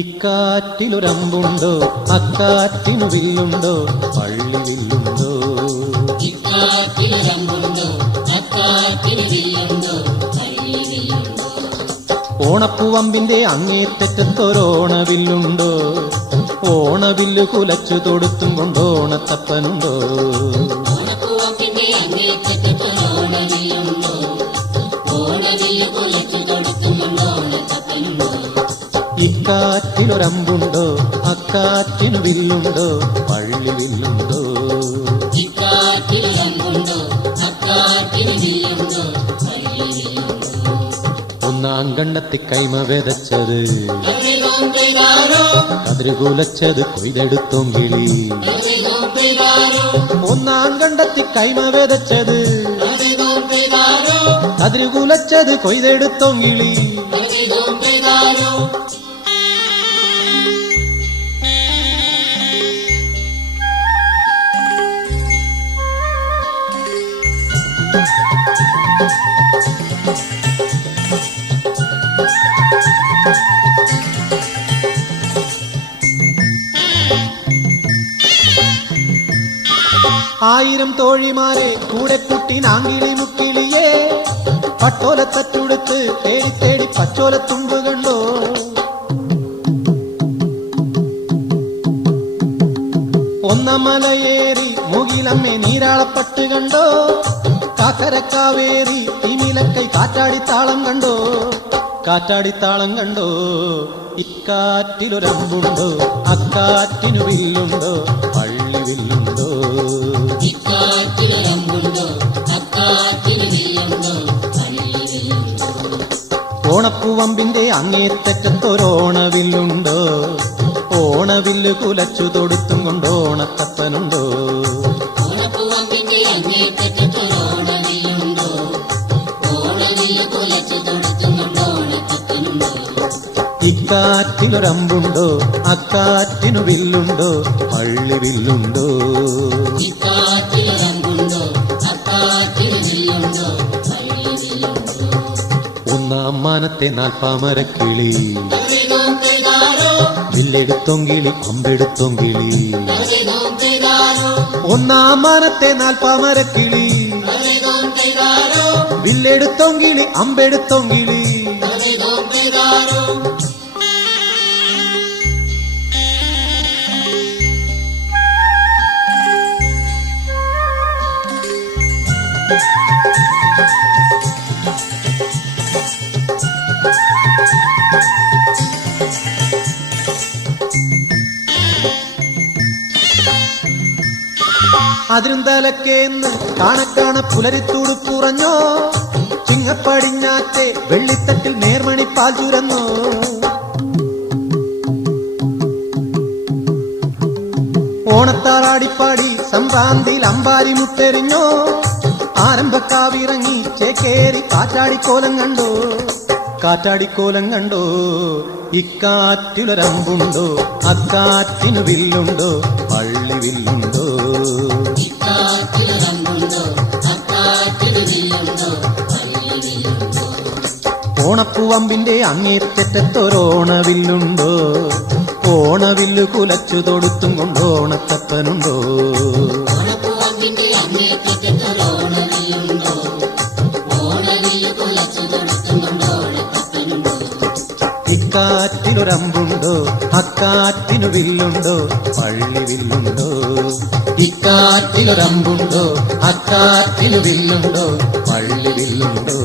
ഇക്കാറ്റിലൊരമ്പുണ്ടോ അക്കാറ്റിനു വില്ലുണ്ടോ പള്ളി വില്ലുണ്ടോ? ഇക്കാറ്റിലൊരമ്പുണ്ടോ അക്കാറ്റിനു വില്ലുണ്ടോ പള്ളി വില്ലുണ്ടോ? ഓണപ്പൂവമ്പിന്റെ അങ്ങേറ്റത്തൊരോണവില്ലുണ്ടോ? ഓണവില്ല് കുലച്ചു തൊടുത്തും കൊണ്ടോണത്തപ്പനുണ്ടോ? ഓണപ്പൂവമ്പിന്റെ അങ്ങേറ്റത്തൊരോണവില്ലുണ്ടോ? ഓണവില്ല് കുലച്ചു തൊടുത്തും കൊണ്ടോണത്തപ്പനുണ്ടോ? ഇക്കാറ്റിലൊരമ്പുണ്ടോ അക്കാറ്റിനു വില്ലുണ്ടോ പള്ളി വില്ലുണ്ടോ? ഇക്കാറ്റിലൊരമ്പുണ്ടോ അക്കാറ്റിനു വില്ലുണ്ടോ പള്ളി വില്ലുണ്ടോ? ഒന്നാം കണ്ടത്തി കൈമ വിതച്ചത് കതിരുകോം പെയ്താരോ കതിരുകുലച്ചത് കൊയ്തെടുത്തോം കിളി. കതിരുകോം പെയ്താരോ ഒന്നാം കണ്ടത്തി കൈമ വിതച്ചത് കതിരുകോം പെയ്താരോ കതിരുകുലച്ചത് കൊയ്തെടുത്തോം കിളി. കതിരുകോം പെയ്താരോ ആയിരം തോഴിമാരെ കൂടെ കുട്ടി നാങ്കിളി മുക്കിളിയേ പട്ടോലത്തറ്റുടുത്ത് തേടി തേടി പച്ചോലത്തുമ്പ് കണ്ടോ? ഒന്നമലയേറി മുകിലമ്മേ നീരാളപ്പട്ട് കണ്ടോ? കാക്കരക്കാവേറി തിമിലക്കൈ കാറ്റാടിത്താളം കണ്ടോ? കാറ്റാടിത്താളം കണ്ടോ? ഇക്കാറ്റിലൊരമ്പുണ്ടോ അക്കാറ്റിനു വില്ലുണ്ടോ പള്ളി വില്ലുണ്ടോ? ഇക്കാറ്റിലൊരമ്പുണ്ടോ അക്കാറ്റിനു വില്ലുണ്ടോ പള്ളി വില്ലുണ്ടോ? ഓണപ്പൂവമ്പിന്റെ അങ്ങേറ്റത്തൊരോണവില്ലുണ്ടോ? ഓണവില്ല് കുലച്ചു തൊടുത്തും കൊണ്ടോണത്തപ്പനുണ്ടോ? ഓണപ്പൂവമ്പിന്റെ അങ്ങേറ്റത്തൊരോണവില്ലുണ്ടോ? ഓണവില്ല് കുലച്ചു തൊടുത്തും കൊണ്ടോണത്തപ്പനുണ്ടോ? ഇക്കാറ്റിലൊരമ്പുണ്ടോ അക്കാറ്റിനു വില്ലുണ്ടോ പള്ളി വില്ലുണ്ടോ? ഇക്കാറ്റിലൊരമ്പുണ്ടോ അക്കാറ്റിനു വില്ലുണ്ടോ പള്ളി വില്ലുണ്ടോ? ഒന്നാം മാനത്തെ നാൽപ്പാമരക്കിളി കതിരുകോം പെയ്താരോ വില്ലെടുത്തൊങ്കിളി അമ്പെടുത്തൊങ്കിളി. കതിരുകോം പെയ്താരോ ഒന്നാം മാനത്തെ നാൽപ്പാമരക്കിളി കതിരുകോം പെയ്താരോ വില്ലെടുത്തൊങ്കിളി അമ്പെടുത്തൊങ്കിളി. കതിരുകോം പെയ്താരോ അതിരും തലക്കേന്ന് കാണക്കാണ പുലരിത്തുടുപ്പുറഞ്ഞോ? ചിങ്ങപ്പടിഞ്ഞാറ്റെ വെള്ളിത്തട്ടിൽ നേർമണിപ്പാൽ ചുരന്നോ? ഓണത്താറാടിപ്പാടി സംക്രാന്തിയിൽ അമ്പാരി മുത്തെറിഞ്ഞോ? ആരംഭക്കാവിറങ്ങി ചേക്കേറി കാറ്റാടിക്കോലം കണ്ടോ? കാറ്റാടിക്കോലം കണ്ടോ? ഇക്കാറ്റിലൊരമ്പുണ്ടോ അക്കാറ്റിനു വില്ലുണ്ടോ പള്ളി വില്ലുണ്ടോ? ഇക്കാറ്റിലൊരമ്പുണ്ടോ അക്കാറ്റിനു വില്ലുണ്ടോ പള്ളി വില്ലുണ്ടോ? ഓണപ്പൂവമ്പിന്റെ അങ്ങേറ്റത്തൊരോണവില്ലുണ്ടോ? ഓണവില്ല് കുലച്ചു തൊടുത്തും കൊണ്ടോണത്തപ്പനുണ്ടോ? ഓണപ്പൂവമ്പിന്റെ അങ്ങേറ്റത്തൊരോണവില്ലുണ്ടോ? ഓണവില്ല് കുലച്ചു തൊടുത്തും കൊണ്ടോണത്തപ്പനുണ്ടോ? ഇക്കാറ്റിലൊരമ്പുണ്ടോ അക്കാറ്റിനു വില്ലുണ്ടോ പള്ളി വില്ലുണ്ടോ? ഇക്കാറ്റിലൊരമ്പുണ്ടോ അക്കാറ്റിനു വില്ലുണ്ടോ പള്ളി വില്ലുണ്ടോ?